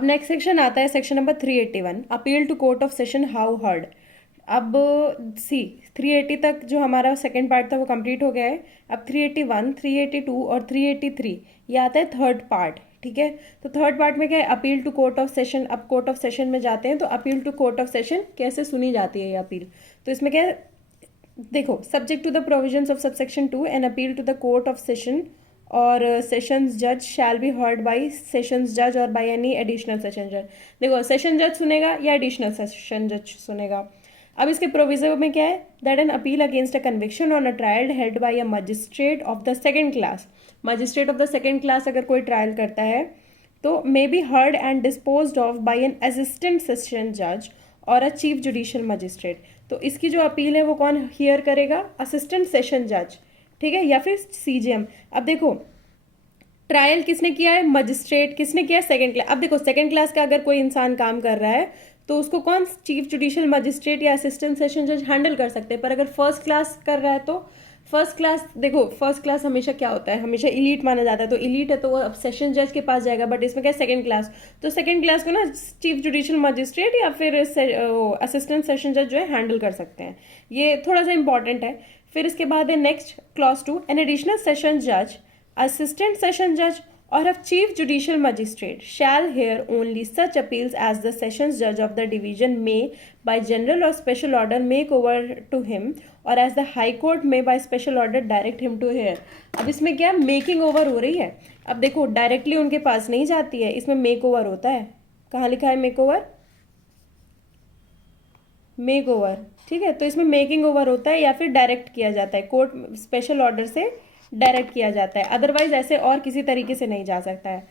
अब next section आता है section number 381, appeal to court of session how heard. अब सी 380 तक जो हमारा सेकंड पार्ट था वो कंप्लीट हो गया है। अब 381, 382 और 383 ये आता है थर्ड पार्ट। ठीक है, तो थर्ड पार्ट में क्या है, appeal to court of session. अब कोर्ट ऑफ सेशन में जाते हैं तो appeal to court of session कैसे सुनी जाती है ये अपील। तो इसमें क्या है, देखो, subject to the provisions of subsection 2 an appeal to the court of session और सेशंस जज shall be heard by sessions जज और बाय एनी एडिशनल सेशन जज। देखो, सेशन जज सुनेगा या एडिशनल सेशन जज सुनेगा। अब इसके प्रोविजन में क्या है, that an appeal against a conviction on a trial held by a magistrate of the second class. Magistrate of the second class अगर कोई ट्रायल करता है तो may be heard and disposed of by an assistant session जज और a chief judicial magistrate. तो इसकी जो अपील है वो कौन हियर करेगा, असिस्टेंट सेशन जज, ठीक है, या फिर सीजेएम। अब देखो, ट्रायल किसने किया है, मजिस्ट्रेट। किसने किया है, सेकंड क्लास। अब देखो, सेकंड क्लास का अगर कोई इंसान काम कर रहा है तो उसको कौन, चीफ जुडिशियल मजिस्ट्रेट या असिस्टेंट सेशन जज हैंडल कर सकते हैं। पर अगर फर्स्ट क्लास कर रहा है तो फर्स्ट क्लास, देखो फर्स्ट क्लास हमेशा क्या होता है, हमेशा इलीट माना जाता है। तो इलीट है तो वो अब सेशन जज के पास जाएगा, बट इसमें क्या है, सेकंड क्लास। तो सेकंड क्लास को ना चीफ जुडिशियल मजिस्ट्रेट या फिर असिस्टेंट सेशन जज जो है हैंडल कर सकते हैं। ये थोड़ा सा इंपॉर्टेंट है। फिर इसके बाद है next clause 2, an additional session जज, असिस्टेंट सेशन जज or a chief judicial magistrate shall hear only such appeals as the sessions judge of the division may by general or special order make over to him or as the high court may by special order direct him to hear। अब इसमें क्या making over हो रही है। अब देखो, directly उनके पास नहीं जाती है, इसमें मेक ओवर होता है। कहाँ लिखा है मेक ओवर, मेक ओवर, ठीक है। तो इसमें मेकिंग ओवर होता है या फिर डायरेक्ट किया जाता है, कोर्ट स्पेशल ऑर्डर से डायरेक्ट किया जाता है, अदरवाइज ऐसे और किसी तरीके से नहीं जा सकता है।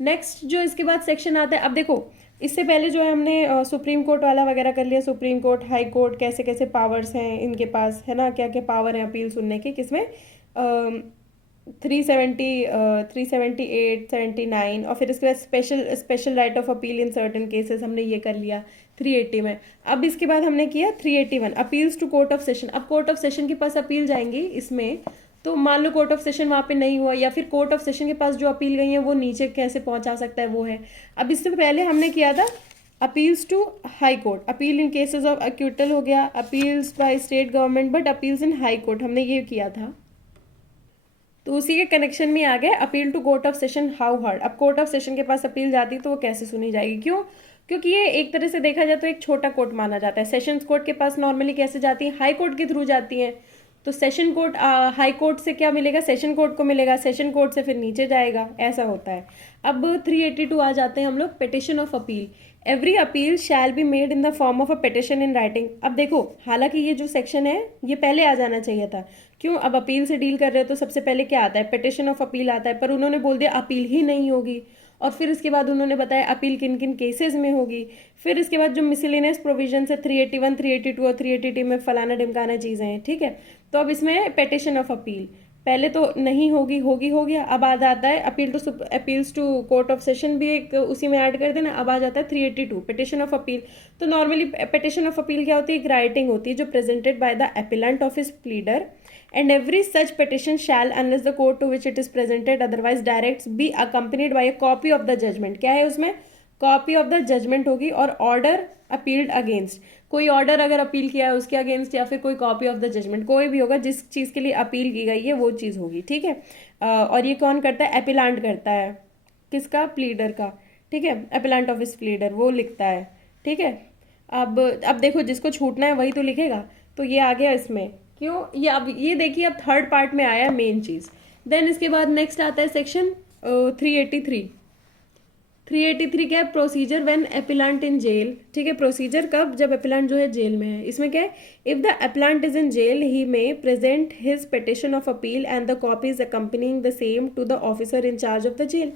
नेक्स्ट जो इसके बाद सेक्शन आता है, अब देखो इससे पहले जो है हमने सुप्रीम कोर्ट वाला वगैरह कर लिया, सुप्रीम कोर्ट, हाई कोर्ट, कैसे कैसे पावर्स हैं इनके पास, है ना, क्या क्या पावर है अपील सुनने के, किसमें 378, 79, और फिर इसके बाद special right of appeal in certain cases, हमने ये कर लिया 380 में। अब इसके बाद हमने किया 381, appeals to court of session. अब कोर्ट ऑफ सेशन के पास अपील जाएंगी इसमें, तो मान लो कोर्ट ऑफ सेशन वहाँ पे नहीं हुआ, या फिर कोर्ट ऑफ सेशन के पास जो अपील गई है वो नीचे कैसे पहुंचा सकता है, वो है। अब इससे पहले हमने किया था appeals to high court, appeal in cases of acquittal हो गया, appeals by state government, but appeals in high court हमने ये किया था। तो उसी के कनेक्शन में आ गया appeal to court of session how heard. अब कोर्ट ऑफ सेशन के पास अपील जाती तो वो कैसे सुनी जाएगी, क्यों, क्योंकि ये एक तरह से देखा जाए तो एक छोटा कोर्ट माना जाता है। सेशंस कोर्ट के पास नॉर्मली कैसे जाती है, हाई कोर्ट के थ्रू जाती हैं। तो सेशन कोर्ट हाई कोर्ट से क्या मिलेगा, सेशन कोर्ट को मिलेगा, सेशन कोर्ट से फिर नीचे जाएगा, ऐसा होता है। अब 382 आ जाते हैं हम लोग, petition of appeal. Every appeal shall be made in the form of a petition in writing. अब देखो, हालांकि ये जो सेक्शन है ये पहले आ जाना चाहिए था, क्यों, अब अपील से डील कर रहे हो तो सबसे पहले क्या आता है, पिटिशन ऑफ अपील आता है, पर उन्होंने बोल दिया अपील ही नहीं होगी। और फिर इसके बाद उन्होंने बताया अपील किन किन केसेस में होगी। फिर इसके बाद जो मिसलेनियस प्रोविजन है 381, 382 और 382 में फलाना ढिमकाना चीज़ें हैं, ठीक है। तो अब इसमें पिटिशन ऑफ अपील पहले तो नहीं होगी, होगी हो गया। अब आ जाता है appeals to court of session भी एक उसी में ऐड कर देना। अब आ जाता है 382 पिटिशन ऑफ अपील। तो नॉर्मली पिटिशन ऑफ अपील क्या होती है, एक राइटिंग होती है जो presented by the appellate of his pleader, and every such petition shall, unless the court to which it is presented otherwise directs, be accompanied by a copy of the judgment। क्या है उसमें, copy of the judgement होगी, और order appealed against, कोई order अगर appeal किया है उसके अगेंस्ट, या फिर कोई कॉपी ऑफ द जजमेंट, कोई भी होगा जिस चीज़ के लिए अपील की गई है वो चीज़ होगी, ठीक है। और ये कौन करता है, अपीलांट करता है, किसका, प्लीडर का, ठीक है, अपीलांट ऑफ हिज प्लीडर वो लिखता है, ठीक है। अब देखो, जिसको छूटना है वही तो लिखेगा। तो ये आ गया इसमें, क्यों, ये अब ये देखिए, अब थर्ड पार्ट में आया मेन चीज़। देन इसके बाद नेक्स्ट आता है सेक्शन 383। 383 क्या है, प्रोसीजर व्हेन एपिलांट इन जेल, ठीक है। प्रोसीजर कब, जब एपिलांट जो है जेल में है। इसमें क्या है, if the appellant is in jail he may present his petition of appeal and the copies accompanying the same to the officer in charge of the jail,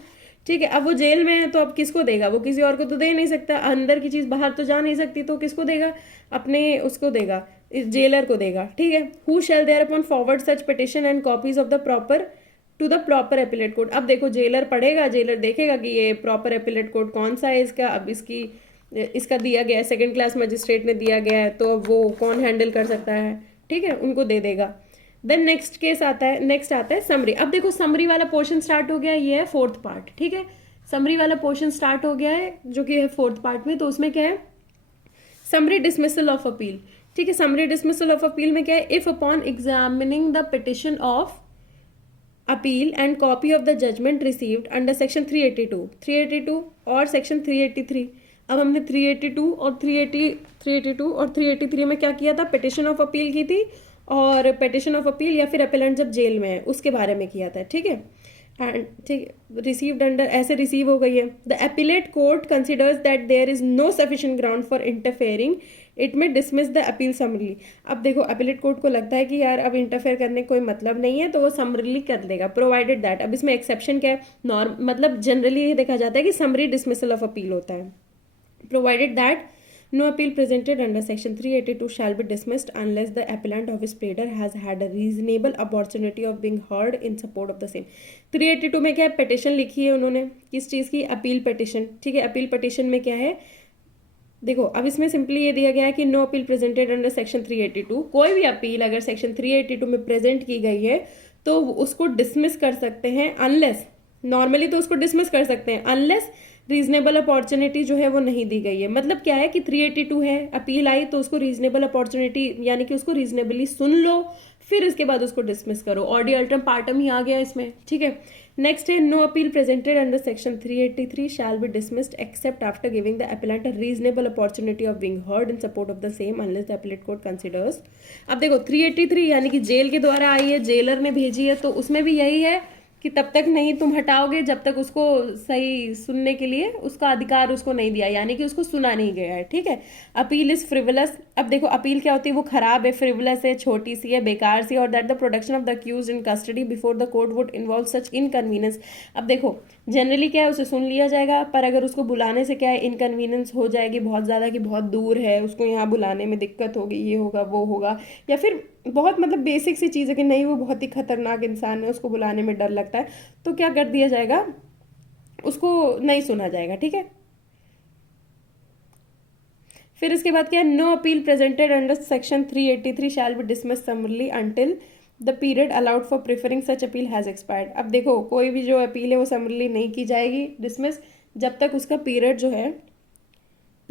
ठीक है। अब वो जेल में है तो अब किसको देगा, वो किसी और को तो दे नहीं सकता, अंदर की चीज़ बाहर तो जा नहीं सकती, तो किसको देगा, अपने उसको देगा, जेलर को देगा, ठीक है। Who shall thereupon forward such petition and copies of the proper to the proper appellate court. अब देखो, जेलर पढ़ेगा, जेलर देखेगा कि ये प्रॉपर एपिलेट कोर्ट कौन सा है इसका, अब इसका दिया गया है, सेकंड क्लास मजिस्ट्रेट ने दिया गया है, तो अब वो कौन हैंडल कर सकता है, ठीक है, उनको दे देगा। देन नेक्स्ट केस आता है, नेक्स्ट आता है समरी। अब देखो, समरी वाला पोर्शन स्टार्ट हो गया, ये है फोर्थ पार्ट, ठीक है। समरी वाला पोर्शन स्टार्ट हो गया है जो कि है फोर्थ पार्ट में। तो उसमें क्या है, समरी डिसमिसल ऑफ अपील। ठीक है, समरी डिसमिसल ऑफ अपील में क्या है, if upon examining the petition of appeal and copy of the judgment received under section 382 और सेक्शन 383। अब हमने 382 और 382 और 383 में क्या किया था, पिटिशन ऑफ अपील की थी, और पिटिशन ऑफ अपील या फिर अपेलेंट जब जेल में है उसके बारे में किया था। ठीक है, एंड ठीक, रिसीव्ड अंडर, ऐसे रिसीव हो गई है। The appellate court considers that there is no sufficient ground for interfering, it may dismiss the appeal summarily. अब देखो अपीलेट कोर्ट को लगता है कि यार अब इंटरफेयर करने का कोई मतलब नहीं है, तो वो समरली कर देगा, प्रोवाइडेड दैट। अब इसमें एक्सेप्शन क्या है, मतलब जनरली ये देखा जाता है कि समरी डिसमिसल ऑफ अपील होता है, provided that no appeal presented under section 382 shall be dismissed unless the appellant or his pleader has had a reasonable opportunity of being heard in support of the same। 382 में क्या है, petition लिखी है उन्होंने, किस चीज़ की, अपील पिटिशन। ठीक है, अपील पिटिशन में क्या है, देखो अब इसमें सिंपली ये दिया गया है कि no appeal presented under section 382, कोई भी अपील अगर सेक्शन 382 में प्रेजेंट की गई है तो उसको डिसमिस कर सकते हैं, अनलेस, नॉर्मली तो उसको डिसमिस कर सकते हैं अनलेस रीजनेबल अपॉर्चुनिटी जो है वो नहीं दी गई है। मतलब क्या है कि 382 है, अपील आई तो उसको रीजनेबल अपॉर्चुनिटी, यानी कि उसको रीजनेबली सुन लो, फिर उसके बाद उसको डिसमिस करो। ऑडी अल्टरम पार्टम ही आ गया इसमें। ठीक है, नेक्स्ट है, no appeal presented under section 383 shall be dismissed except after giving the appellant a reasonable opportunity of being heard in support of the same unless the appellate court considers. अब देखो 383 यानी कि jail के द्वारा आई है, jailer ने भेजी है, तो उसमें भी यही है कि तब तक नहीं तुम हटाओगे जब तक उसको सही सुनने के लिए उसका अधिकार उसको नहीं दिया, यानी कि उसको सुना नहीं गया है। ठीक है, अपील इज फ्रिवलस। अब देखो अपील क्या होती है, वो खराब है, फ्रिवलस है, छोटी सी है, बेकार सी, और that the production of the accused in custody before the court would involve such inconvenience. अब देखो जनरली क्या है, उसे सुन लिया जाएगा, पर अगर उसको बुलाने से क्या है, इनकन्वीनियंस हो जाएगी बहुत ज़्यादा, कि बहुत दूर है, उसको यहाँ बुलाने में दिक्कत होगी, ये होगा वो होगा, या फिर बहुत मतलब बेसिक सी चीज़ है कि नहीं वो बहुत ही खतरनाक इंसान है, उसको बुलाने में डर लगता है, तो क्या कर दिया जाएगा, उसको नहीं सुना जाएगा। ठीक है, फिर इसके बाद क्या है, no appeal presented under section 383 shall be dismiss summarily until the period allowed for preferring such appeal has expired. अब देखो कोई भी जो अपील है वो समरली नहीं की जाएगी डिसमिस जब तक उसका पीरियड जो है,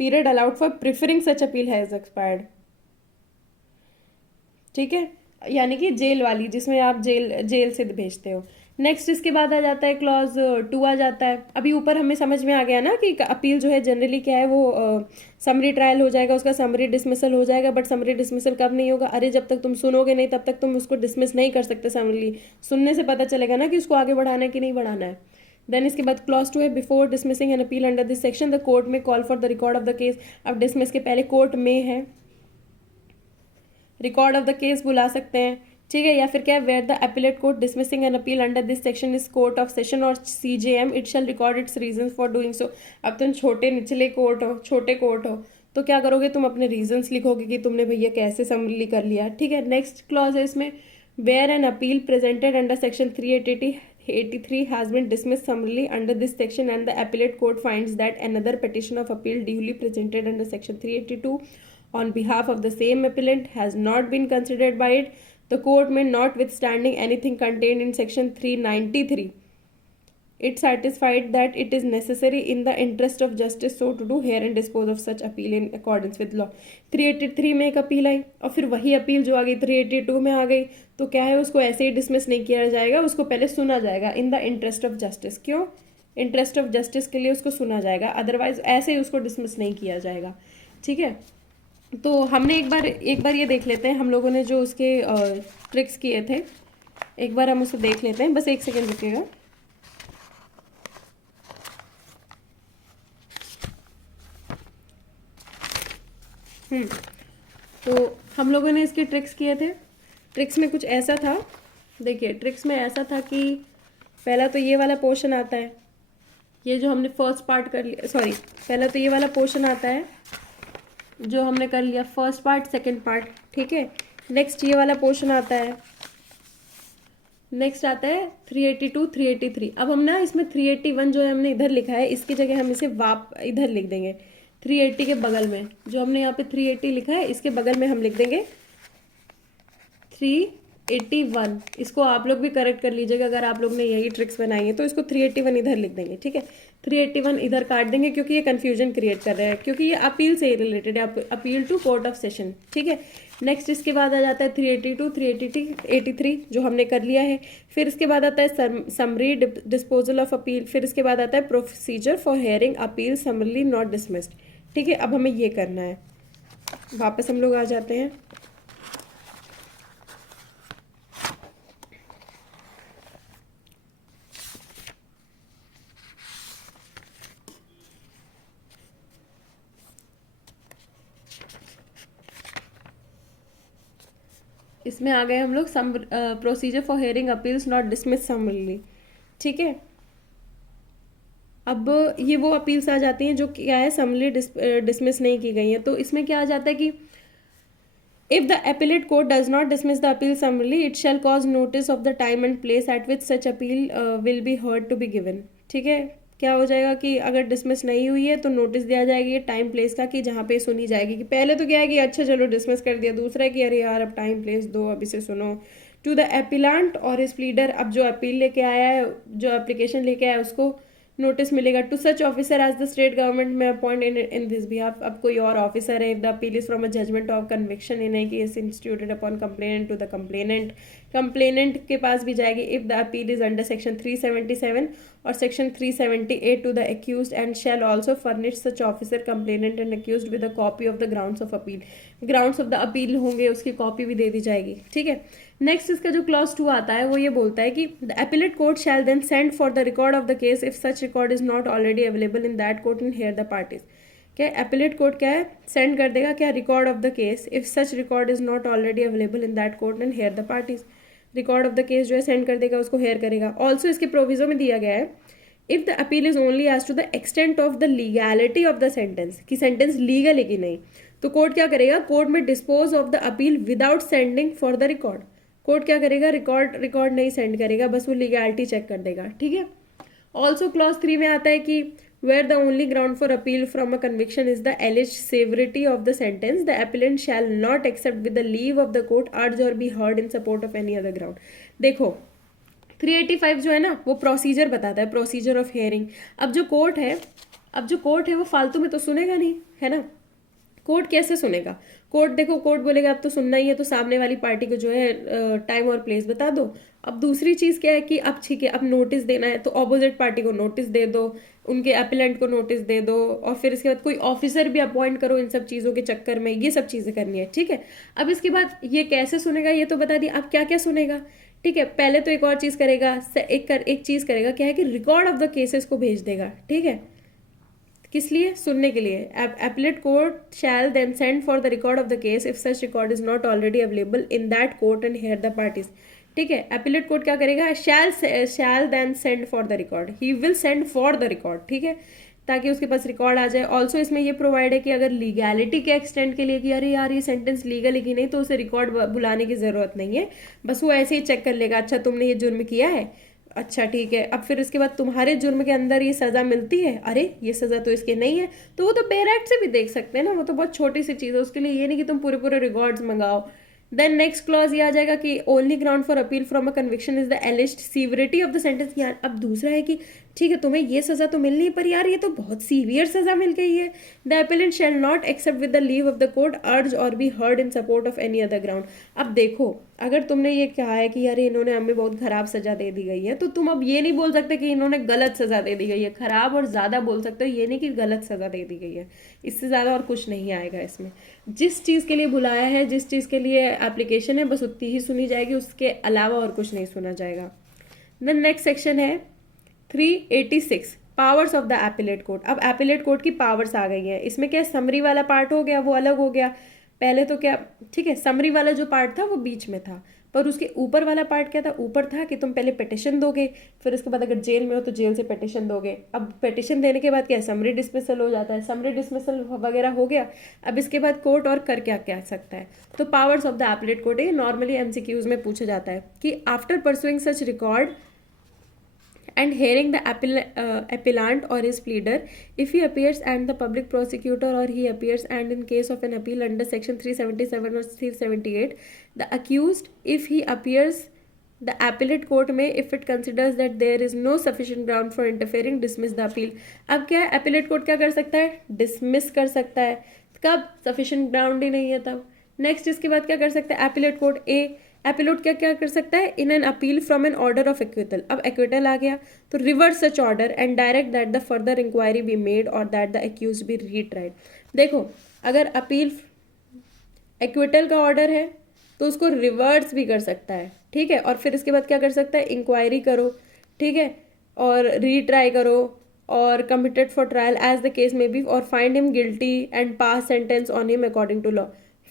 period allowed for preferring such appeal has expired. ठीक है, यानी कि जेल वाली, जिसमें आप जेल से भेजते हो। नेक्स्ट इसके बाद आ जाता है क्लॉज 2 आ जाता है। अभी ऊपर हमें समझ में आ गया ना कि अपील जो है जनरली क्या है, वो समरी ट्रायल हो जाएगा, उसका समरी डिसमिसल हो जाएगा, बट समरी डिसमिसल कब नहीं होगा, अरे जब तक तुम सुनोगे नहीं तब तक तुम उसको डिसमिस नहीं कर सकते समरली। सुनने से पता चलेगा ना कि उसको आगे बढ़ाना है कि नहीं बढ़ाना है। देन इसके बाद क्लॉज 2 है, before dismissing an appeal under this section the court may call for the record of the case. अब डिसमिस के पहले कोर्ट में है, रिकॉर्ड ऑफ द केस बुला सकते हैं। ठीक है, या फिर क्या है, where the appellate court dismissing an appeal under this section is court of session और CJM it shall record its reason for doing so. अब तुम छोटे निचले कोर्ट हो, छोटे कोर्ट हो, तो क्या करोगे, तुम अपने रीजंस लिखोगे कि तुमने भैया कैसे समरली कर लिया। ठीक है, नेक्स्ट क्लॉज है इसमें, where an appeal presented under section 383 has been dismissed summarily under this section and the appellate court finds that another petition of appeal duly presented under section 382 on behalf of the same appellant has not been considered by it, the court may, notwithstanding anything contained in section 393, it satisfied that it is necessary in the interest of justice so to do here and dispose of such appeal in accordance with law। 383 में एक appeal आई और फिर वही appeal जो आ गई 382 में आ गई, तो क्या है, उसको ऐसे ही डिसमिस नहीं किया जाएगा, उसको पहले सुना जाएगा in the interest of justice. क्यों, इंटरेस्ट ऑफ जस्टिस के लिए उसको सुना जाएगा, अदरवाइज ऐसे ही उसको डिसमिस नहीं किया जाएगा। ठीक है, तो हमने एक बार ये देख लेते हैं, हम लोगों ने जो उसके ट्रिक्स किए थे, एक बार हम उसे देख लेते हैं, बस एक सेकेंड रुकिएगा। तो हम लोगों ने इसके ट्रिक्स किए थे। ट्रिक्स में कुछ ऐसा था, देखिए ट्रिक्स में ऐसा था कि पहला तो ये वाला पोर्शन आता है, ये जो हमने फर्स्ट पार्ट कर लिया, सॉरी पहला तो ये वाला पोर्शन आता है जो हमने कर लिया, फर्स्ट पार्ट सेकंड पार्ट। ठीक है, नेक्स्ट ये वाला पोर्शन आता है, नेक्स्ट आता है 382 383। अब हम ना इसमें 381 जो है हमने इधर लिखा है, इसकी जगह हम इसे इधर लिख देंगे, 380 के बगल में जो हमने यहाँ पे 380 लिखा है इसके बगल में हम लिख देंगे 3 381, इसको आप लोग भी करेक्ट कर लीजिएगा अगर आप लोग ने यही ट्रिक्स बनाई है तो इसको 381 इधर लिख देंगे, ठीक है। 381 इधर काट देंगे क्योंकि ये कन्फ्यूजन क्रिएट कर रहा है, क्योंकि ये अपील से रिलेटेड है, appeal to court of session, ठीक है। नेक्स्ट इसके बाद आ जाता है 382, 383 जो हमने कर लिया है। फिर इसके बाद आता है समरी डिस्पोजल ऑफ अपील, फिर इसके बाद आता है procedure for hearing appeal समरली not dismissed, ठीक है। अब हमें ये करना है, वापस हम लोग आ जाते हैं। इसमें आ गए हम लोग procedure for hearing appeals not dismissed summarily, ठीक है। अब ये वो अपील्स आ जाती हैं जो क्या है समरली डिसमिस नहीं की गई हैं, तो इसमें क्या आ जाता है कि if the appellate court does not dismiss the appeal summarily, it shall cause notice of the time and place at which such appeal will be heard to be given, ठीक है। क्या हो जाएगा कि अगर डिसमिस नहीं हुई है तो नोटिस दिया जाएगी ये टाइम प्लेस का कि जहाँ पे सुनी जाएगी, कि पहले तो क्या है कि अच्छा चलो डिसमिस कर दिया, दूसरा है कि अरे यार अब टाइम प्लेस दो, अब इसे सुनो। टू द एपिलांट और हिज प्लीडर, अब जो अपील लेके आया है, जो एप्लीकेशन लेके आया है उसको नोटिस मिलेगा। To such officer as the state government may appoint in this behalf, अब कोई और ऑफिसर है, if the appeal is from a judgment of conviction in a case instituted upon complainant to the complainant, complainant के पास भी जाएगी if the appeal is under section 377 और section 378 to the accused and shall also furnish such officer complainant and accused with a copy of the grounds of appeal, grounds of the appeal होंगे उसकी copy भी दे दी जाएगी, ठीक है। Next इसका जो clause 2 आता है वो ये बोलता है कि the appellate court shall then send for the record of the case if such record is not already available in that court and hear the parties. क्या एपिलेट कोर्ट क्या है, सेंड कर देगा क्या record of the case if such record is not already available in that court and hear the parties, record of the case जो है send कर देगा, उसको हेयर करेगा। ऑल्सो इसके प्रोविजो में दिया गया है if the appeal is only as to the extent of the legality of the sentence, कि सेंटेंस लीगल है कि नहीं, तो कोर्ट क्या करेगा, court may dispose of the appeal without sending for the record, court क्या करेगा, रिकॉर्ड नहीं सेंड करेगा, बस वो लीगैलिटी चेक कर देगा, ठीक है। ऑल्सो क्लॉज 3 में आता है कि where the only ground for appeal from a conviction is the alleged severity of the sentence, the appellant shall not except with the leave of the court urge और be heard in support of any other ground. देखो 385 जो है ना वो procedure बताता है, procedure of hearing. अब जो कोर्ट है वो फालतू में तो सुनेगा नहीं, है ना। कोर्ट कैसे सुनेगा, कोर्ट देखो कोर्ट बोलेगा अब तो सुनना ही है तो सामने वाली पार्टी को जो है टाइम और प्लेस बता दो। अब दूसरी चीज़ क्या है कि अब ठीक है अब नोटिस देना है तो ऑपोजिट पार्टी को नोटिस दे दो, उनके एपिलेंट को नोटिस दे दो, और फिर इसके बाद कोई ऑफिसर भी अपॉइंट करो इन सब चीज़ों के चक्कर में, ये सब चीज़ें करनी है, ठीक है। अब इसके बाद ये कैसे सुनेगा ये तो बता दिया, अब क्या क्या सुनेगा, ठीक है। पहले तो एक और चीज़ करेगा, एक चीज़ करेगा क्या है कि रिकॉर्ड ऑफ द केसेस को भेज देगा, ठीक है। किस लिए, सुनने के लिए। Appellate court shall then send for the record of the case if such record is not already available in that court and hear the parties, ठीक है। एपलेट कोर्ट क्या करेगा, shall then send for the record, he will send for the record, ठीक है, ताकि उसके पास record आ जाए। Also इसमें ये प्रोवाइड है कि अगर लीगैलिटी के एक्सटेंड के लिए कि अरे यार ये सेंटेंस लीगल है कि नहीं, तो उसे रिकॉर्ड बुलाने की ज़रूरत नहीं है, बस वो ऐसे ही चेक कर लेगा, अच्छा तुमने ये जुर्म किया है, अच्छा ठीक है। अब फिर उसके बाद तुम्हारे जुर्म के अंदर ये सज़ा मिलती है, अरे ये सज़ा तो इसके नहीं है, तो वो तो बेयर एक्ट से भी देख सकते हैं ना, वो तो बहुत छोटी सी चीज़ है, उसके लिए ये नहीं कि तुम पूरे पूरे रिकॉर्ड्स मंगाओ। देन नेक्स्ट क्लॉज ये आ जाएगा कि only ground for appeal from a conviction is the एलिज्ड severity of the sentence. यार अब दूसरा है कि ठीक है तुम्हें ये सज़ा तो मिलनी है पर यार ये तो बहुत सीवियर सज़ा मिल गई है। The appellant shall not except with the leave of the court urge और be heard in support of any other ground. अब देखो अगर तुमने ये कहा है कि यार इन्होंने हमें बहुत खराब सज़ा दे दी गई है, तो तुम अब ये नहीं बोल सकते कि इन्होंने गलत सज़ा दे दी गई है, खराब और ज़्यादा बोल सकते हो, ये नहीं कि गलत सज़ा दे दी गई है, इससे ज़्यादा और कुछ नहीं आएगा इसमें। जिस चीज़ के लिए बुलाया है, जिस चीज़ के लिए एप्लीकेशन है, बस उतनी ही सुनी जाएगी, उसके अलावा और कुछ नहीं सुना जाएगा। देन नेक्स्ट सेक्शन है 386 powers of the appellate court. अब एपिलेट कोर्ट की पावर्स आ गई हैं, इसमें क्या समरी वाला पार्ट हो गया वो अलग हो गया, पहले तो क्या ठीक है समरी वाला जो पार्ट था वो बीच में था, पर उसके ऊपर वाला पार्ट क्या था, ऊपर था कि तुम पहले पिटिशन दोगे, फिर उसके बाद अगर जेल में हो तो जेल से पिटिशन दोगे। अब पिटिशन देने के बाद क्या समरी डिसमिसल हो जाता है, समरी डिसमिसल वगैरह हो गया। अब इसके बाद कोर्ट और कर क्या क्या सकता है, तो powers of the appellate court है, नॉर्मली एमसीक्यूज में पूछा जाता है कि after pursuing such record and hearing the appellant or his pleader, if he appears and the public prosecutor or he appears, and in case of an appeal under section 377 or 378, the accused, if he appears, the appellate court may, if it considers that there is no sufficient ground for interfering, dismiss the appeal. अब क्या है, appellate court क्या कर सकता है, dismiss कर सकता है, कब, sufficient ground ही नहीं है तब. नेक्स्ट इसके बाद क्या कर सकता है appellate court A, appellate क्या क्या कर सकता है, in an appeal from an order of acquittal. अब acquittal आ गया तो reverse such order and direct that the further inquiry be made or that the accused be retried. देखो अगर अपील एक्विटल का ऑर्डर है तो उसको रिवर्स भी कर सकता है, ठीक है, और फिर इसके बाद क्या कर सकता है, इंक्वायरी करो, ठीक है, और रीट्राई करो और committed for trial as the case may be, और find him guilty and pass sentence on him according to law.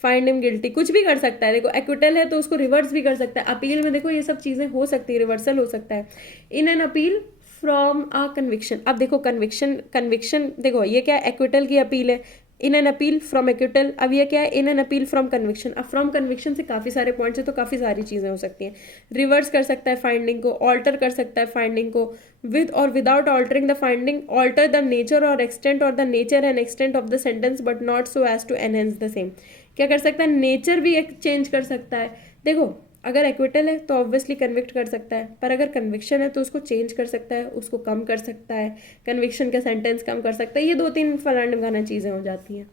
Find him guilty कुछ भी कर सकता है. देखो एक्विटल है तो उसको रिवर्स भी कर सकता है. अपील में देखो ये सब चीज़ें हो सकती है, रिवर्सल हो सकता है. In an appeal from a conviction. अब देखो कन्विक्शन देखो ये क्या है, एक्विटल की अपील है. In an appeal from acquittal. अब ये क्या है, in an appeal from conviction. अब फ्रॉम कन्विक्शन से काफ़ी सारे पॉइंट्स है तो काफ़ी सारी चीज़ें हो सकती हैं. रिवर्स कर सकता है फाइंडिंग को, ऑल्टर कर सकता है फाइंडिंग को, विद और without altering the finding, alter the nature और एक्सटेंट और the nature and extent of the sentence but not so as to enhance the same. क्या कर सकता है, नेचर भी एक चेंज कर सकता है. देखो अगर एक्विटल है तो ऑब्वियसली कन्विक्ट कर सकता है, पर अगर कन्विक्शन है तो उसको चेंज कर सकता है, उसको कम कर सकता है, कन्विक्शन का सेंटेंस कम कर सकता है. ये 2-3 फलाना ढिमकाना चीज़ें हो जाती हैं,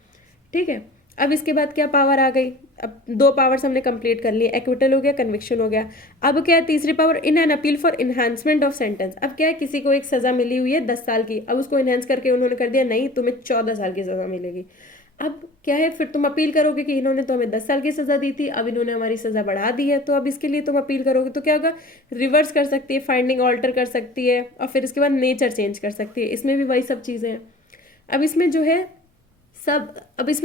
ठीक है. अब इसके बाद क्या पावर आ गई, अब 2 पावर्स हमने कंप्लीट कर लिए, एक्विटल हो गया, कन्विक्शन हो गया. अब क्या है तीसरी power, in an appeal for enhancement of sentence. अब क्या है, किसी को एक सज़ा मिली हुई है 10 साल की, अब उसको इन्हेंस करके उन्होंने कर दिया नहीं तुम्हें 14 साल की सज़ा मिलेगी. अब क्या है, फिर तुम अपील करोगे कि इन्होंने तो हमें 10 साल की सज़ा दी थी, अब इन्होंने हमारी सज़ा बढ़ा दी है, तो अब इसके लिए तुम अपील करोगे तो क्या होगा, रिवर्स कर सकती है, फाइंडिंग ऑल्टर कर सकती है, और फिर इसके बाद नेचर चेंज कर सकती है. इसमें भी वही सब चीज़ें हैं. अब इसमें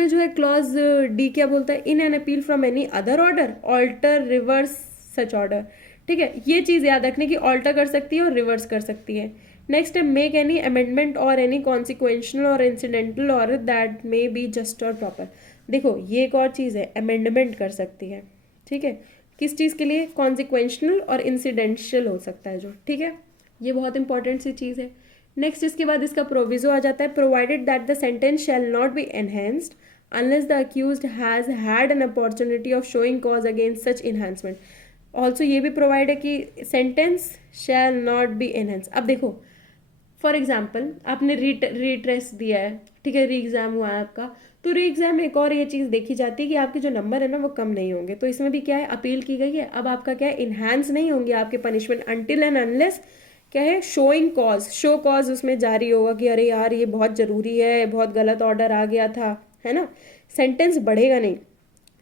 जो है क्लॉज डी क्या बोलता है, in an appeal from any other order, alter, reverse such order. ठीक है, ये चीज़ याद रखने की, ऑल्टर कर सकती है और रिवर्स कर सकती है. नेक्स्ट है मेक एनी अमेंडमेंट और एनी कॉन्सिक्वेंशनल और इंसिडेंटल और दैट मे बी जस्ट और प्रॉपर. देखो ये एक और चीज़ है, अमेंडमेंट कर सकती है, ठीक है, किस चीज़ के लिए, कॉन्सिक्वेंशनल और इंसिडेंशियल हो सकता है जो, ठीक है, ये बहुत इंपॉर्टेंट सी चीज़ है. नेक्स्ट इसके बाद इसका प्रोविजो आ जाता है, provided that the sentence shell not B enhanced unless the accused has had an opportunity of showing cause against such enhancement. Also ये भी प्रोवाइड है कि sentence shell not B enhance. अब देखो फॉर एग्जाम्पल आपने retrace दिया है, ठीक है, री एग्ज़ाम हुआ है आपका, तो री एग्ज़ाम में एक और ये चीज़ देखी जाती है कि आपके जो नंबर है ना वो कम नहीं होंगे. तो इसमें भी क्या है, अपील की गई है. अब आपका क्या है, इन्हांस नहीं होंगे आपके पनिशमेंट अनटिल एंड अनलेस क्या है, शोइंग कॉज, शो कॉज उसमें जारी होगा कि अरे यार ये बहुत ज़रूरी है, बहुत गलत ऑर्डर आ गया था, है ना. सेंटेंस बढ़ेगा नहीं,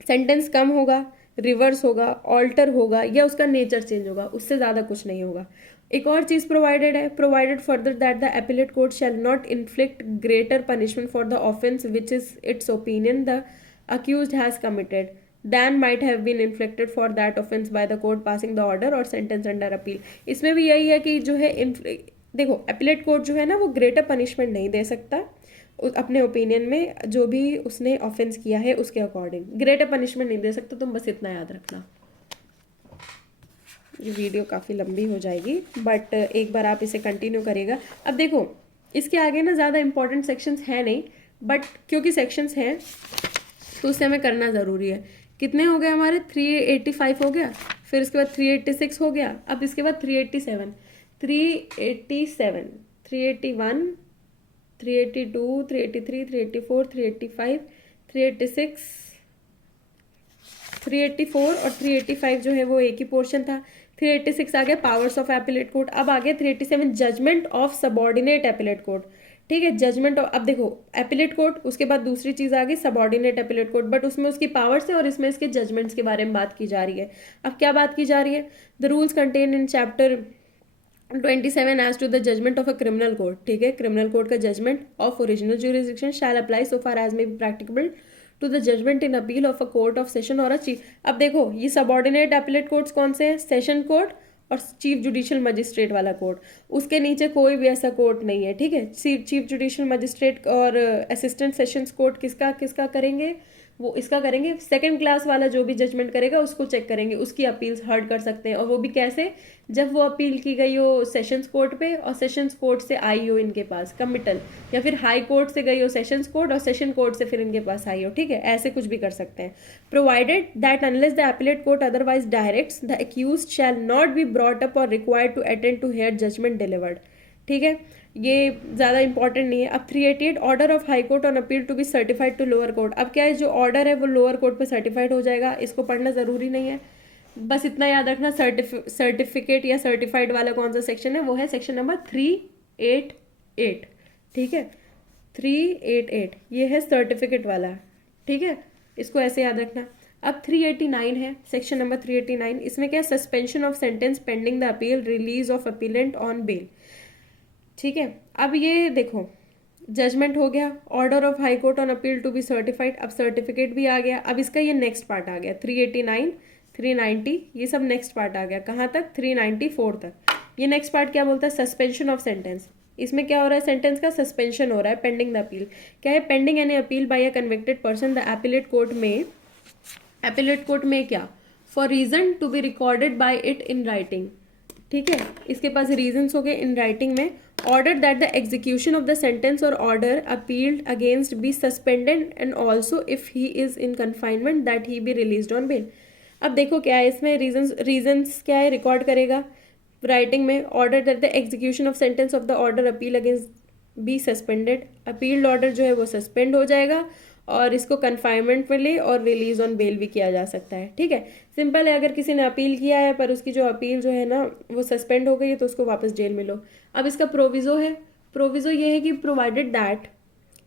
सेंटेंस कम होगा, रिवर्स होगा, ऑल्टर होगा, या उसका नेचर चेंज होगा, उससे ज़्यादा कुछ नहीं होगा. एक और चीज़ प्रोवाइडेड है, provided further that the appellate court shall not inflict greater punishment for the offence which is it's opinion the accused has committed than might have been inflicted for that offense by the court passing the order or sentence under appeal. इसमें भी यही है कि जो है देखो appellate court जो है ना वो ग्रेटर पनिशमेंट नहीं दे सकता अपने ओपिनियन में, जो भी उसने ऑफेंस किया है उसके अकॉर्डिंग ग्रेटर पनिशमेंट नहीं दे सकता. तुम बस इतना याद रखना. ये वीडियो काफ़ी लंबी हो जाएगी बट एक बार आप इसे कंटिन्यू करिएगा. अब देखो इसके आगे ना ज़्यादा इंपॉर्टेंट सेक्शंस हैं नहीं, बट क्योंकि सेक्शंस हैं तो उससे हमें करना ज़रूरी है. कितने हो गए हमारे, 385 हो गया, फिर इसके बाद 386 हो गया, अब इसके बाद 387, 381, 382, 383, 384, 385, 386, 384 और 385 जो है वो एक ही पोर्शन था. 386 आ गया पावर्स ऑफ एपिलेट कोर्ट. अब आ गया 387 judgment of subordinate appellate court. ठीक है, जजमेंट ऑफ, अब देखो एपिलेट कोर्ट, उसके बाद दूसरी चीज़ आ गई सबॉर्डिनेट एपिलेट कोर्ट, बट उसमें उसकी पावर्स है और इसमें इसके जजमेंट्स के बारे में बात की जा रही है. अब क्या बात की जा रही है, the rules contain in chapter 27 as to the judgment of a criminal court. ठीक है, क्रिमिनल कोर्ट का judgment of original jurisdiction shall apply so far as may be practicable to the judgment in appeal of a court of session or a chief. अब देखो ये subordinate appellate courts कौन से हैं, session court और chief judicial magistrate वाला court. उसके नीचे कोई भी ऐसा कोर्ट नहीं है. ठीक है, चीफ जुडिशियल मजिस्ट्रेट और असिस्टेंट सेशंस कोर्ट किसका किसका करेंगे, वो इसका करेंगे, सेकंड क्लास वाला जो भी जजमेंट करेगा उसको चेक करेंगे, उसकी अपील्स हर्ड कर सकते हैं। और वो भी कैसे, जब वो अपील की गई हो सेशंस कोर्ट पे और सेशंस कोर्ट से आई हो इनके पास कमिटल, या फिर हाई कोर्ट से गई हो सेशंस कोर्ट और सेशन कोर्ट से फिर इनके पास आई हो, ठीक है, ऐसे कुछ भी कर सकते हैं। Provided that unless the appellate court otherwise directs the accused shall not be brought up or required to attend to hear judgment delivered, ठीक है, ये ज़्यादा इंपॉर्टेंट नहीं है। अब 388 order of high court on appeal to be certified to lower court. अब क्या है, जो ऑर्डर है वो लोअर कोर्ट पे सर्टिफाइड हो जाएगा, इसको पढ़ना ज़रूरी नहीं है, बस इतना याद रखना, सर्टिफिकेट या सर्टिफाइड वाला कौन सा सेक्शन है, वो है सेक्शन नंबर 388, ठीक है, 388 ये है सर्टिफिकेट वाला, ठीक है, इसको ऐसे याद रखना। अब 389 है, सेक्शन नंबर 389, इसमें क्या है, suspension of sentence pending the appeal, release of appellant on bail, ठीक है। अब ये देखो, जजमेंट हो गया, order of high court on appeal to be certified, अब सर्टिफिकेट भी आ गया। अब इसका ये नेक्स्ट पार्ट आ गया, 389, 390, ये सब नेक्स्ट पार्ट आ गया, कहाँ तक, 394 तक। ये नेक्स्ट पार्ट क्या बोलता है, सस्पेंशन ऑफ सेंटेंस। इसमें क्या हो रहा है, सेंटेंस का सस्पेंशन हो रहा है पेंडिंग द अपील। क्या है, pending any appeal by a convicted person the appellate court में, एपिलेट कोर्ट में क्या, for reason to be recorded by it in writing, ठीक है, इसके पास रीजंस हो गए इन राइटिंग में। Order that the execution of the sentence or order appealed against be suspended and also if he is in confinement that he be released on bail. अब देखो क्या है इसमें, रीजंस क्या है, रिकॉर्ड करेगा राइटिंग में। Order that the execution of sentence of the order appeal against be suspended, appealed order जो है वो सस्पेंड हो जाएगा और इसको कन्फाइनमेंट में ले और रिलीज ऑन बेल भी किया जा सकता है, ठीक है, सिंपल है। अगर किसी ने अपील किया है पर उसकी जो अपील जो है ना वो सस्पेंड हो गई है तो उसको वापस जेल में लो। अब इसका प्रोविजो है, प्रोविजो ये है कि provided that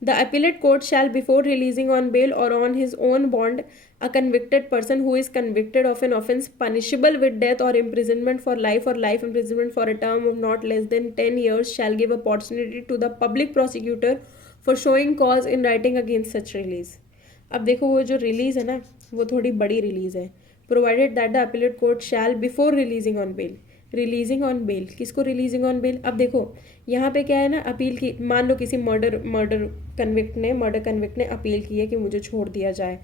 the appellate court shall before releasing on bail or on his own bond a convicted person who is convicted of an offence punishable with death or imprisonment for life or life imprisonment for a term of not less than 10 years shall give opportunity to the public prosecutor for showing cause in writing against such release। अब देखो वो जो release है ना वो थोड़ी बड़ी release है। Provided that the appellate court shall before releasing on bail, releasing on bail, किसको रिलीजिंग ऑन बेल। अब देखो यहाँ पे क्या है ना, अपील की, मान लो किसी मर्डर कन्विक्ट ने अपील की है कि मुझे छोड़ दिया जाए,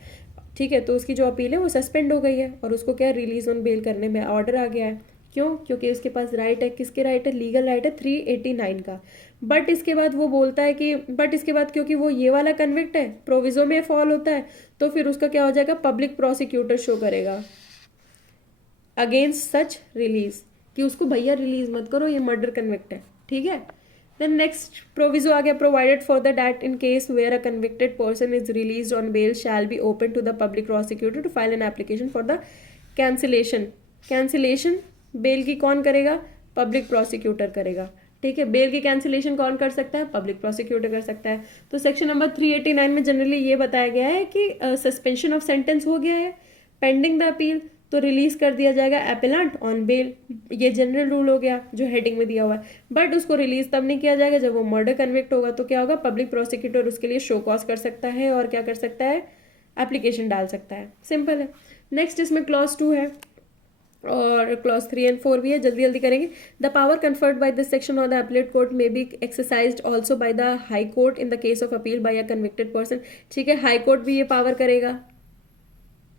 ठीक है, तो उसकी जो अपील है वो सस्पेंड हो गई है और उसको क्या रिलीज ऑन बेल करने में ऑर्डर आ गया है। क्यों, क्योंकि उसके पास राइट है, किसके राइट है, लीगल राइट है 389 का। बट इसके बाद वो बोलता है कि बट इसके बाद क्योंकि वो ये वाला कन्विक्ट है, प्रोविजो में फॉल होता है, तो फिर उसका क्या हो जाएगा, पब्लिक प्रोसिक्यूटर शो करेगा अगेंस्ट सच रिलीज, कि उसको भैया रिलीज मत करो, ये मर्डर कन्विक्ट है, ठीक है। देन नेक्स्ट प्रोविजो आ गया, provided for the that in case where a convicted person is release on bail shall be open to the public prosecutor to file an application for the cancellation. Cancellation bail की कौन करेगा, public prosecutor करेगा, ठीक है। Bell की cancellation कौन कर सकता है, पब्लिक प्रोसिक्यूटर कर सकता है। तो सेक्शन नंबर 389 में जनरली ये बताया गया है कि सस्पेंशन ऑफ सेंटेंस हो गया है, पेंडिंग द अपील, तो रिलीज कर दिया जाएगा एपेलेंट ऑन बेल, ये जनरल रूल हो गया जो हेडिंग में दिया हुआ है। बट उसको रिलीज तब नहीं किया जाएगा जब वो मर्डर कन्विक्ट होगा, तो क्या होगा, पब्लिक प्रोसिक्यूटर उसके लिए शो कॉज कर सकता है और क्या कर सकता है, एप्लीकेशन डाल सकता है, सिंपल है। नेक्स्ट इसमें क्लॉज 2 है और क्लॉज 3 एंड 4 भी है, जल्दी जल्दी करेंगे। The power conferred by this section on the appellate court may be exercised also by the high court in the case of appeal by a convicted person, ठीक है, हाई कोर्ट भी ये power करेगा,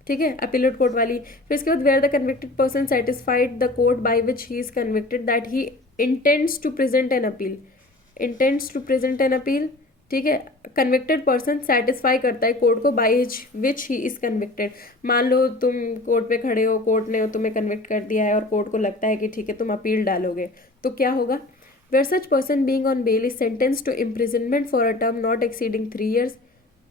ठीक है, अपीलेट कोर्ट वाली। फिर इसके बाद where the convicted person satisfied the court by which he is convicted that he intends to present an appeal, intends to present an appeal, ठीक है, कन्विक्टेड पर्सन सेटिस्फाई करता है कोर्ट को by which he is convicted. मान लो तुम court पे खड़े हो, कोर्ट ने तुम्हें कन्विक्ट कर दिया है और कोर्ट को लगता है कि ठीक है तुम अपील डालोगे, तो क्या होगा, where such person being on bail is sentence to imprisonment for a term not exceeding 3 years,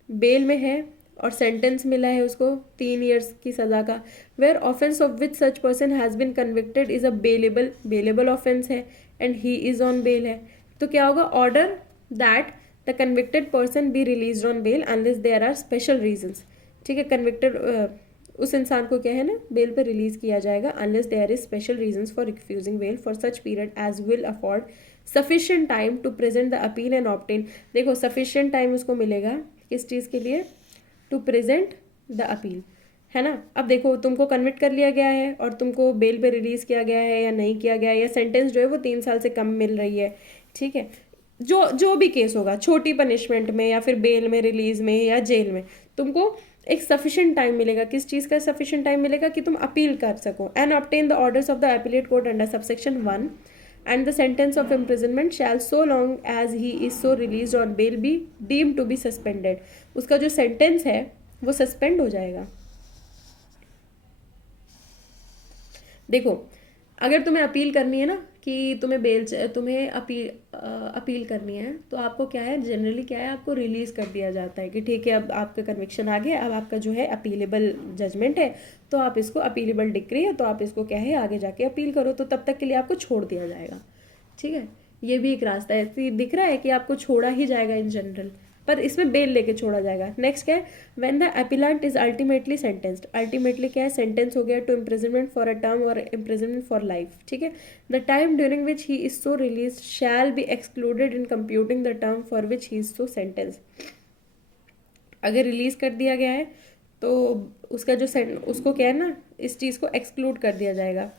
bail में है और सेंटेंस मिला है उसको 3 years की सजा का। Where offence of which such person has been convicted is a bailable offence है and he is on bail है, तो क्या होगा, order that the convicted person be release on bail unless there are special reasons, ठीक है, convicted उस इंसान को क्या है ना बेल पे रिलीज किया जाएगा unless there is special reasons for refusing bail for such period as will afford sufficient time to present the appeal and obtain. देखो सफिशिएंट टाइम उसको मिलेगा किस चीज़ के लिए, टू प्रेजेंट द अपील, है ना। अब देखो तुमको कन्विक्ट कर लिया गया है और तुमको बेल पे रिलीज किया गया है या नहीं किया गया है, या सेंटेंस जो है वो 3 साल से कम मिल रही है, ठीक है, जो जो भी केस होगा, छोटी पनिशमेंट में या फिर बेल में, रिलीज में या जेल में, तुमको एक सफिशिएंट टाइम मिलेगा। किस चीज़ का सफिशिएंट टाइम मिलेगा? कि तुम अपील कर सको। And obtain the orders of the appellate court under subsection 1 and the sentence of imprisonment shall so long as he is so release on bail be deem to be suspended. उसका जो sentence है वो suspend हो जाएगा। देखो, अगर तुम्हें appeal करनी है ना, कि तुम्हें अपील करनी है, तो आपको क्या है, जनरली क्या है, आपको रिलीज कर दिया जाता है कि ठीक है अब आपका कन्विक्शन आ गया, अब आपका जो है अपीलेबल जजमेंट है, तो आप इसको, अपीलेबल डिक्री है, तो आप इसको क्या है आगे जाके अपील करो, तो तब तक के लिए आपको छोड़ दिया जाएगा। ठीक है, ये भी एक रास्ता है। ऐसे दिख रहा है कि आपको छोड़ा ही जाएगा इन जनरल, पर इसमें बेल लेके छोड़ा जाएगा। नेक्स्ट क्या है, when the appellant is ultimately sentenced. Ultimately क्या है, सेंटेंस हो गया to imprisonment for a term or imprisonment for life. ठीक है, the time during which he is so release shall be excluded in computing the term for which he is so sentence. अगर release कर दिया गया है तो उसका जो उसको क्या है ना, इस चीज़ को एक्सक्लूड कर दिया जाएगा।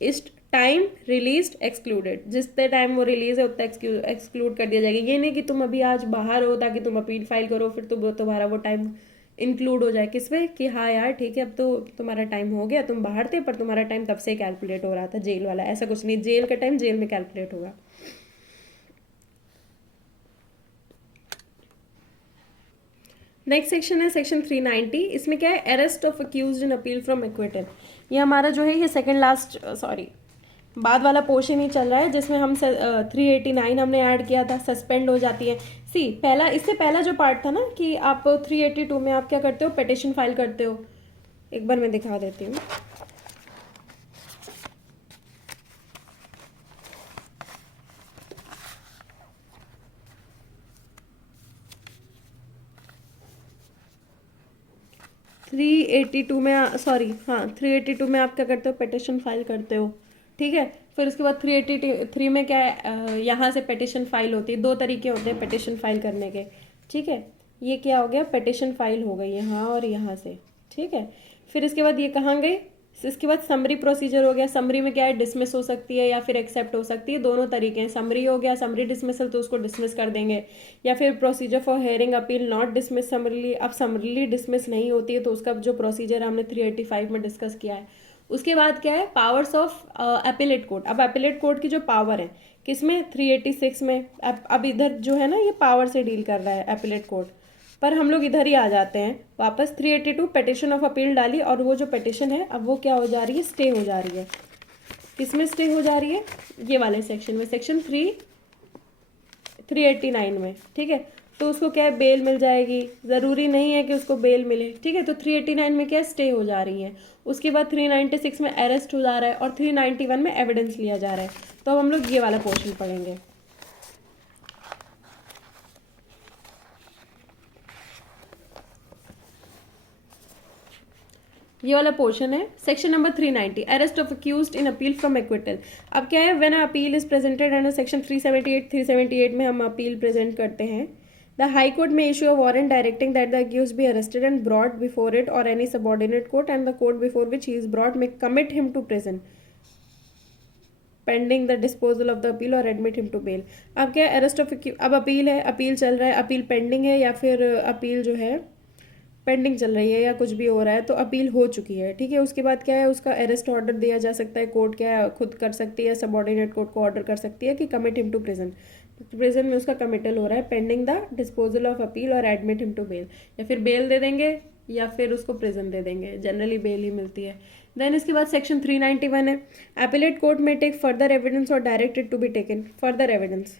इस टाइम रिलीज एक्सक्लूडेड, जितने टाइम वो रिलीज है उतना एक्सक्लूड कर दिया जाएगा। ये नहीं कि तुम अभी आज बाहर हो ताकि तुम अपील फाइल करो, फिर तुम्हारा वो टाइम इंक्लूड हो जाए किसमें, कि हाँ यार ठीक है अब तो तुम्हारा टाइम हो गया, तुम बाहर थे पर तुम्हारा टाइम तब से कैलकुलेट हो रहा था जेल वाला। ऐसा कुछ नहीं, जेल का टाइम जेल में कैलकुलेट होगा। नेक्स्ट सेक्शन है सेक्शन 390। इसमें क्या है, arrest of accused in appeal from acquittal. ये हमारा जो है ये सेकंड लास्ट, सॉरी बाद वाला पोर्शन ही चल रहा है, जिसमें हम 389 हमने ऐड किया था, सस्पेंड हो जाती है। सी पहला, इससे पहला जो पार्ट था ना कि आप 382 में आप क्या करते हो, पिटिशन फाइल करते हो। एक बार मैं दिखा देती हूँ। थ्री एटी टू में, सॉरी हाँ 382 में आप क्या करते हो, पिटिशन फाइल करते हो। ठीक है, फिर उसके बाद 383 में क्या है, यहाँ से पिटिशन फाइल होती है। दो तरीके होते हैं पिटिशन फाइल करने के। ठीक है, ये क्या हो गया, पिटिशन फाइल हो गई यहाँ और यहाँ से। ठीक है, फिर इसके बाद ये कहाँ गई, इसके बाद समरी प्रोसीजर हो गया। समरी में क्या है, डिसमिस हो सकती है या फिर एक्सेप्ट हो सकती है, दोनों तरीके हैं। समरी हो गया, समरी डिसमिसल तो उसको डिसमिस कर देंगे, या फिर procedure for hearing appeal not dismissed summarily. अब समरली डिसमिस नहीं होती है तो उसका जो प्रोसीजर हमने 385 में डिस्कस किया है। उसके बाद क्या है, पावर्स ऑफ अपीलेट कोर्ट। अब अपीलेट कोर्ट की जो पावर है किसमें, 386 में। अब इधर जो है ना ये पावर से डील कर रहा है अपीलेट कोर्ट, पर हम लोग इधर ही आ जाते हैं वापस। 382 पिटिशन ऑफ अपील डाली, और वो जो पिटिशन है अब वो क्या हो जा रही है, स्टे हो जा रही है। किसमें स्टे हो जा रही है, ये वाले सेक्शन में, सेक्शन 389 में। ठीक है, तो उसको क्या है, बेल मिल जाएगी। ज़रूरी नहीं है कि उसको बेल मिले। ठीक है, तो 389 में क्या स्टे हो जा रही है। उसके बाद 396 में अरेस्ट हो जा रहा है, और 391 में एविडेंस लिया जा रहा है। तो अब हम लोग ये वाला पोर्शन पढ़ेंगे। ये वाला पोर्शन है section number 390, arrest of accused in appeal from acquittal. अब क्या है, when appeal is presented under section 378 में हम अपील प्रेजेंट करते हैं। The high court may issue a warrant directing that the accused be arrested and brought before it or any subordinate court, and the court before which he is brought may commit him to prison pending the disposal of the appeal or admit him to bell. अब क्या है, arrest of, अब appeal है, appeal चल रहा है, appeal pending है, या फिर अपील जो है पेंडिंग चल रही है, या कुछ भी हो रहा है, तो अपील हो चुकी है। ठीक है, उसके बाद क्या है, उसका अरेस्ट ऑर्डर दिया जा सकता है। कोर्ट क्या है, खुद कर सकती है, सबऑर्डिनेट कोर्ट को ऑर्डर कर सकती है कि commit him to prison. Prison में उसका कमिटल हो रहा है pending the disposal of appeal or admit him to bail. या फिर बेल दे देंगे या फिर उसको प्रिजन दे देंगे, जनरली बेल ही मिलती है। देन इसके बाद सेक्शन 391 है, एपिलेट कोर्ट में take further evidence or directed to be taken further evidence.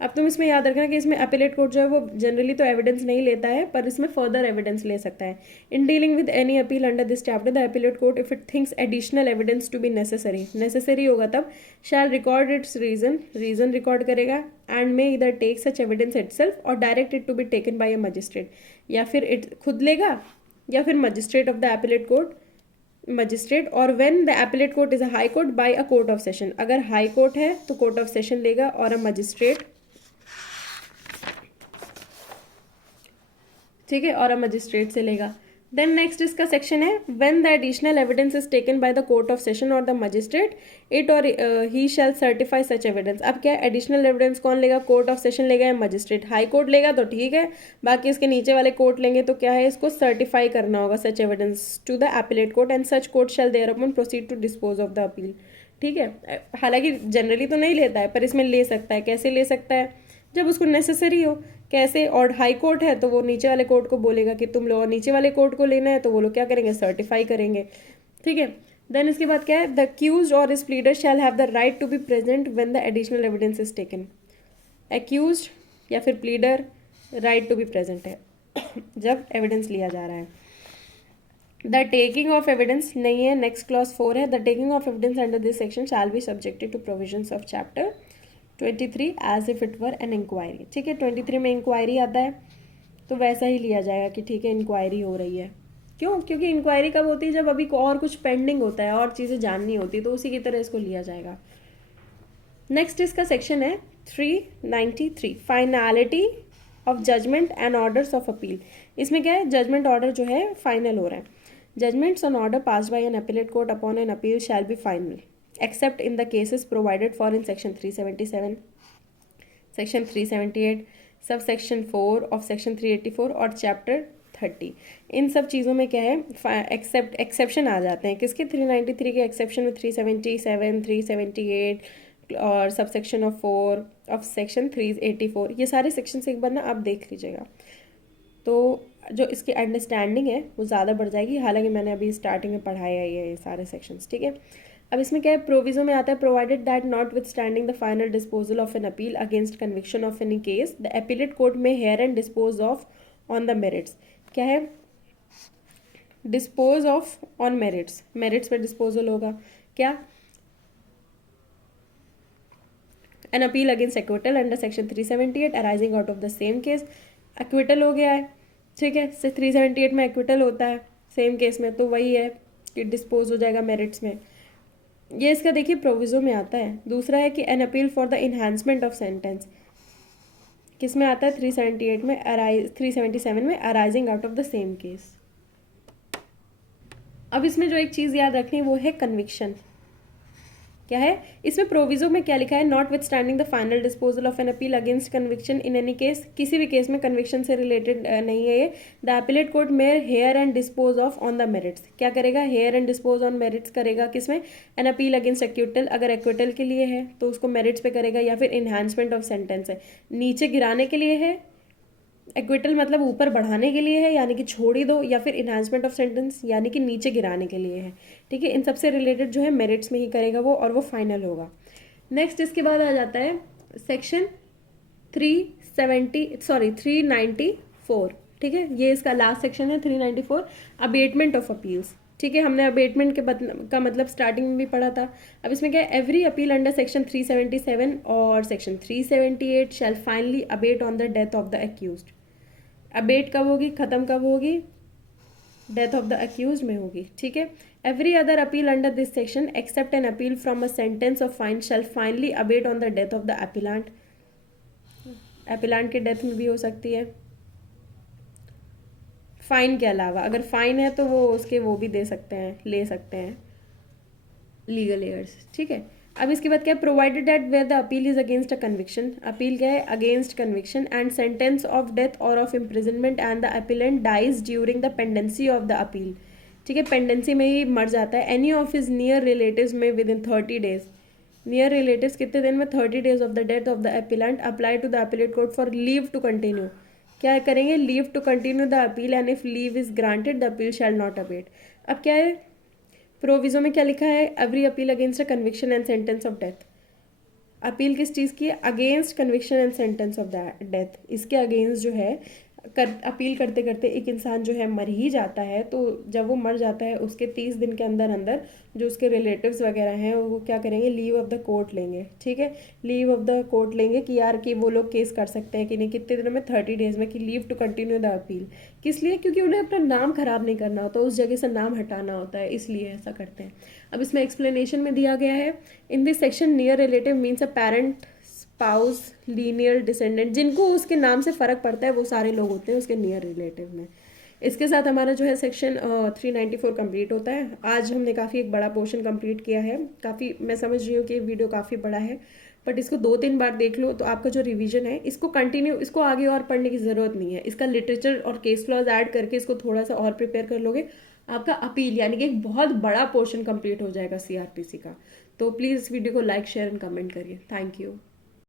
अब तुम इसमें याद रखना कि इसमें अपीलेट कोर्ट जो है वो जनरली तो एविडेंस नहीं लेता है, पर इसमें फर्दर एविडेंस ले सकता है। In dealing with any appeal under this chapter the appellate court if it thinks additional evidence to be necessary होगा तब shall record its reason record करेगा, and may either take such evidence itself or direct it to be taken by a magistrate. या फिर it खुद लेगा या फिर magistrate of the appellate court, magistrate. Or when the appellate court is a high court bye a court of session. अगर high court है तो court of session लेगा, और अ मजिस्ट्रेट, ठीक है, और मजिस्ट्रेट से लेगा। देन नेक्स्ट इसका सेक्शन है when the additional evidence is taken by the court of session और द मजिस्ट्रेट इट और ही शैल सर्टिफाई सच एविडेंस। अब क्या है, एडिशनल एविडेंस कौन लेगा, कोर्ट ऑफ सेशन लेगा या मजिस्ट्रेट। हाई कोर्ट लेगा तो ठीक है, बाकी इसके नीचे वाले कोर्ट लेंगे तो क्या है, इसको सर्टिफाई करना होगा such evidence to the appellate court and such court shall thereupon proceed to dispose of the appeal. ठीक है, हालांकि जनरली तो नहीं लेता है पर इसमें ले सकता है। कैसे ले सकता है, जब उसको नेसेसरी हो। कैसे, और हाई कोर्ट है तो वो नीचे वाले कोर्ट को बोलेगा कि तुम लोग नीचे वाले कोर्ट को लेना है, तो वो लोग क्या करेंगे, सर्टिफाई करेंगे। ठीक है, देन इसके बाद क्या है, the accused or his pleader shall have the right to be present when the additional evidence is taken. Accused या फिर pleader right to be present है जब एविडेंस लिया जा रहा है। द टेकिंग ऑफ एविडेंस नहीं है, नेक्स्ट क्लॉज 4 है, the taking of evidence under this section shall be subjected to provisions of chapter 23 as if it were an inquiry. ठीक है, 23 में इंक्वायरी आता है तो वैसा ही लिया जाएगा कि ठीक है इंक्वायरी हो रही है। क्यों, क्योंकि इंक्वायरी कब होती है, जब अभी और कुछ पेंडिंग होता है और चीज़ें जाननी होती है, तो उसी की तरह इसको लिया जाएगा। नेक्स्ट इसका सेक्शन है 393 finality of judgment and orders of appeal. इसमें क्या है, जजमेंट ऑर्डर जो है फाइनल हो रहा है। Judgments on order pass by an appellate court upon an appeal shall be final except in the cases provided for in section 377, section 378, subsection 4 of section 384 और chapter 30। इन सब चीज़ों में क्या है, एक्सेप्शन आ जाते हैं। किसके, 393 के एक्सेप्शन में 377, 378 और सबसेक्शन ऑफ 4 ऑफ सेक्शन 384। ये सारे सेक्शन से एक बार ना आप देख लीजिएगा, तो जो इसकी अंडरस्टैंडिंग है वो ज़्यादा बढ़ जाएगी। हालांकि मैंने अभी स्टार्टिंग में पढ़ाया ही है ये सारे सेक्शंस। ठीक है, अब इसमें क्या है, प्रोविजो में आता है provided that notwithstanding the final disposal of an appeal against conviction of any case the appellate court में hear and dispose of on the merits. क्या है, dispose of on merits, merits पे disposal होगा। क्या, an appeal against acquittal under section 378 arising out of the same case. Acquittal हो गया है, ठीक है, 378 में एक्विटल होता है सेम केस में, तो वही है कि डिस्पोज हो जाएगा मेरिट्स में। ये इसका देखिए प्रोविजो में आता है। दूसरा है कि an appeal for the enhancement of sentence, किस में आता है, 378 में, 377 में arising out of the same case. अब इसमें जो एक चीज़ याद रखनी है वो है कन्विक्शन। क्या है, इसमें प्रोविजो में क्या लिखा है, not with standing the final disposal of an appeal against conviction in any case, किसी भी केस में कन्विक्शन से रिलेटेड नहीं है ये। द एपिलेट कोर्ट में hear and dispose of on the merits, क्या करेगा, hear and dispose on merits करेगा। किसमें, एन अपील अगेंस्ट एक्विटल, अगर एक्विटल के लिए है तो उसको मेरिट्स पे करेगा, या फिर इन्हांसमेंट ऑफ सेंटेंस है, नीचे गिराने के लिए है। एक्विटल मतलब ऊपर बढ़ाने के लिए है यानी कि छोड़ ही दो, या फिर इन्हांसमेंट ऑफ सेंटेंस यानी कि नीचे गिराने के लिए है। ठीक है, इन सबसे रिलेटेड जो है मेरिट्स में ही करेगा वो, और वो फाइनल होगा। नेक्स्ट इसके बाद आ जाता है सेक्शन 394। ठीक है, ये इसका लास्ट सेक्शन है 394, अबेटमेंट ऑफ अपील्स। ठीक है, हमने अबेटमेंट का मतलब स्टार्टिंग में भी पढ़ा था। अब इसमें क्या है, एवरी अपील अंडर सेक्शन 377 और section 378 shall finally abate on the death of the accused. Abate कब होगी, खत्म कब होगी, डेथ ऑफ द अक्यूज्ड में होगी। ठीक है, every other appeal under this section except an appeal from a sentence of fine shall finally abate on the death of the appellant. Appellant की डेथ में भी हो सकती है फाइन के अलावा। अगर फाइन है तो वो उसके वो भी दे सकते हैं, ले सकते हैं लीगल एयर्स। ठीक है, अब इसके बाद क्या, provided that where the appeal is against a conviction, appeal क्या है, against conviction and sentence of death or of imprisonment and the appellant dies during the pendency of the appeal. ठीक है, पेंडेंसी में ही मर जाता है। Any of his near relatives may within 30 days, near relatives कितने दिन में, 30 days of the death of the appellant apply to the appellate court for leave to continue. क्या करेंगे, leave to continue the appeal and if leave is granted the appeal shall not abate. अब क्या है, proviso में क्या लिखा है, every appeal against a conviction and sentence of death. Appeal किस चीज़ की है, against conviction and sentence of death. इसके अगेंस्ट जो है अपील करते करते एक इंसान जो है मर ही जाता है, तो जब वो मर जाता है उसके 30 दिन के अंदर अंदर जो उसके रिलेटिव्स वगैरह हैं वो क्या करेंगे, लीव ऑफ द कोर्ट लेंगे। ठीक है, लीव ऑफ द कोर्ट लेंगे कि यार कि वो लोग केस कर सकते हैं कि नहीं, कितने दिनों में, 30 डेज में, कि leave to continue the appeal. किस लिए, क्योंकि उन्हें अपना नाम खराब नहीं करना होता, उस जगह से नाम हटाना होता है, इसलिए ऐसा करते हैं। अब इसमें एक्सप्लेनेशन में दिया गया है, in this section near relative means a parent, spouse, linear descendant, जिनको उसके नाम से फ़र्क पड़ता है वो सारे लोग होते हैं उसके नियर रिलेटिव में। इसके साथ हमारा जो है सेक्शन 394 कंप्लीट होता है। आज हमने काफ़ी एक बड़ा पोर्शन कंप्लीट किया है। काफ़ी मैं समझ रही हूँ कि वीडियो काफ़ी बड़ा है, बट इसको 2-3 बार देख लो तो आपका जो रिवीजन है इसको कंटिन्यू, इसको आगे और पढ़ने की ज़रूरत नहीं है। इसका लिटरेचर और केस क्लॉज ऐड करके इसको थोड़ा सा और प्रिपेयर कर लोगे, आपका अपील यानी कि एक बहुत बड़ा पोर्शन कंप्लीट हो जाएगा सीआरपीसी का। तो प्लीज़ इस वीडियो को लाइक शेयर एंड कमेंट करिए। Thank you.